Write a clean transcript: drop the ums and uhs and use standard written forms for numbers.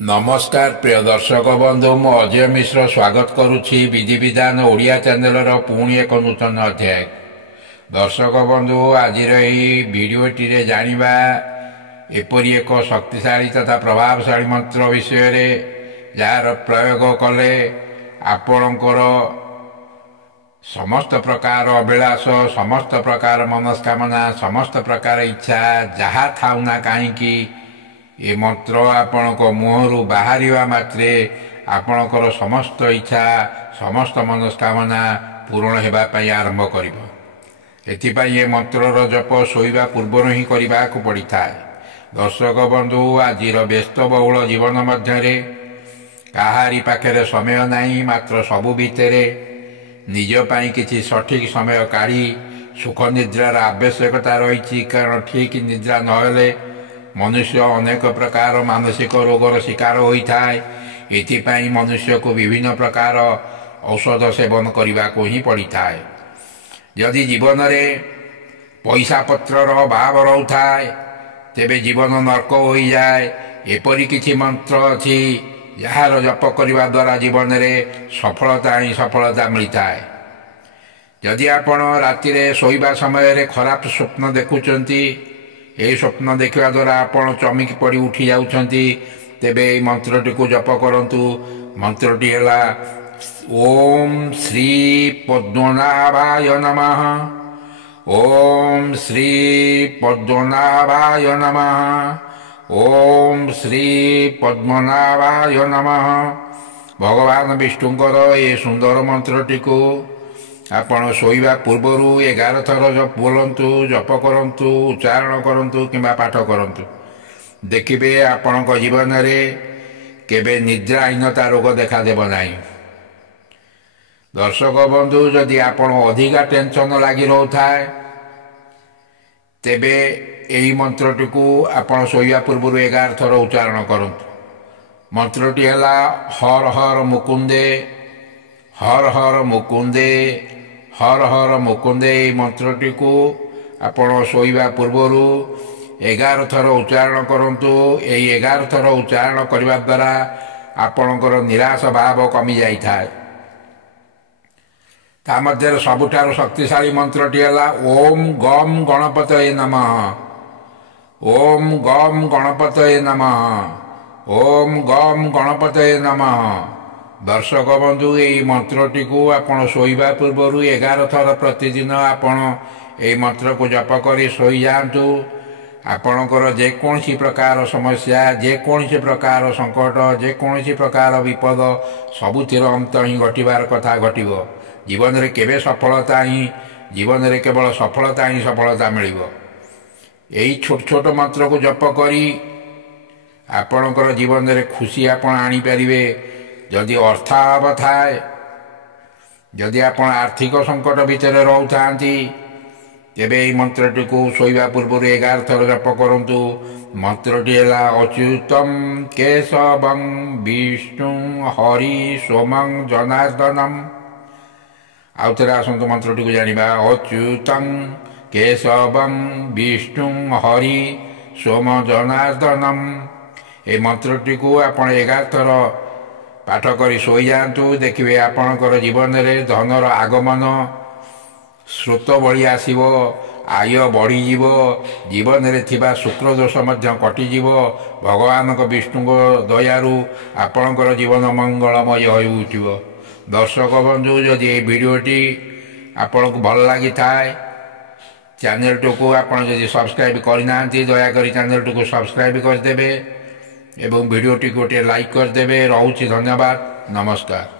नमस्कार प्रिय दर्शक बंधु मु अजय मिश्र स्वागत करुछि विधि विधान ओडिया चैनल पुणी एक नूतन अध्याय। दर्शक बंधु आज भिडटी जानिबा एपरी एक शक्तिशाली तथा प्रभावशाली मंत्र विषय जार प्रयोग कले आपणकर समस्त प्रकार अभिलाष समस्त प्रकार मनस्कामना समस्त प्रकार इच्छा जहाँ थाउना कहीं ये मंत्र आपण मुहर बाहर मात्रे आपणकर समस्त इच्छा समस्त मनस्कामना पूरण होगापी आरंभ कर ये मंत्र जप शोवा पूर्वर ही करने को पड़ी था। दर्शक बंधु आज व्यस्तबहुल जीवन मध्य कहारी पाखे समय नहीं मात्र सबू भितर निजपाई किसी सठिक समय काढ़ी सुख निद्रार आवश्यकता रही। कारण ठीक निद्रा नहले मनुष्य अनेक प्रकार मानसिक रोगर शिकार होता है। एथिपाई मनुष्य को विभिन्न प्रकार औषध सेवन करने को ही पड़ी था। यदि जीवन में पैसा पत्रर अभाव रोता है तेबे जीवन नर्क हो जाए। एपरी किछि मंत्र अच्छी जार जप करने द्वारा जीवन में सफलता ही सफलता मिलता है। यदि आपण राति शोवा समय खराब स्वप्न देखुंती यही स्वप्न देखा द्वारा आपण चमकी पड़ी उठी जाउछंती तेबे मंत्रटी को जप करंतु। मंत्रटी है ओम श्री पद्मनाभाय नमः ओम श्री पद्मनाभाय नमः ओम श्री पद्मनाभाय नमः। भगवान विष्णुंकर ये सुंदर मंत्रटी को आपण शोवा पूर्वर 11 थर जप बोलतु जप करंतु उच्चारण करंतु किंबा पाठ करंतु। देखिबे आपण जीवन में केबे निद्राहीनता रोग देखा देव नहीं। दर्शक बंधु जदि आपण अधिका टेंशन लगी रोता है तेबे यही मंत्रटी को आपण शोवा पूर्व 11 थर उच्चारण करंतु। मंत्रटी है हर हर मुकुंदे हर हर मुकुंदे हर हर मुकुंदे। मंत्रटी को आपण शोवा पूर्वर 11 थर उच्चारण करंतु। यही 11 थर उच्चारण करने द्वारा आपणकर निराश भाव कमी जाई था। ता मध्य सबुठार शक्तिशाली मंत्रटी है ओम गम गणपतये नमः ओम गम गणपतये नमः ओम गम गणपतये नमः। दर्शक बंधु यही मंत्रटी को आपण शोवा पूर्वर 11 थर प्रतिदिन आपण यही मंत्र को जप कर शोई जातु। आपणकर जेकोसी प्रकार समस्या जेकोसी प्रकार संकट जेकोसी प्रकार विपद सबुतिर अंत ही घटवार कथा घटव। जीवन में केवे सफलता ही जीवन में केवल सफलता ही सफलता मिल। यही छोट छोट मंत्र को जप करी आपणकर जीवन में खुशी आपण आनीपारे। जदि अर्थाभाव थाए जदि आप आर्थिक संकट भितर रोता तेबे मंत्रटी को शोवा पूर्व 11 थर जप करंतु। मंत्रटी है अच्युतम केशवं विष्णु हरि सोमं जनार्दनम। आउ थे आसतु मंत्रटी को जानिबा अच्युतम केशवं विष्णु हरि सोम जनार्दनम। ये मंत्रटी को आप 11 थर पाठ कर शोई जातु। देखिए आपणकर जीवन में धनर आगमन स्रोत बढ़ी आसव आय बढ़ीज जीवन में थिबा शुक्र दोष कटिज भगवान विष्णु दयारु आपणकर जीवन मंगलमय हो उठिब। दर्शक बंधु जदि ये भिडियोटी आपण को भल लगी थाए चैनल को आपण जदि सब्सक्राइब करना दयाकोरी चैनल को सब्सक्राइब करदे एवं भिडियोटी गोटे लाइक करदे। रोचे धन्यवाद नमस्कार।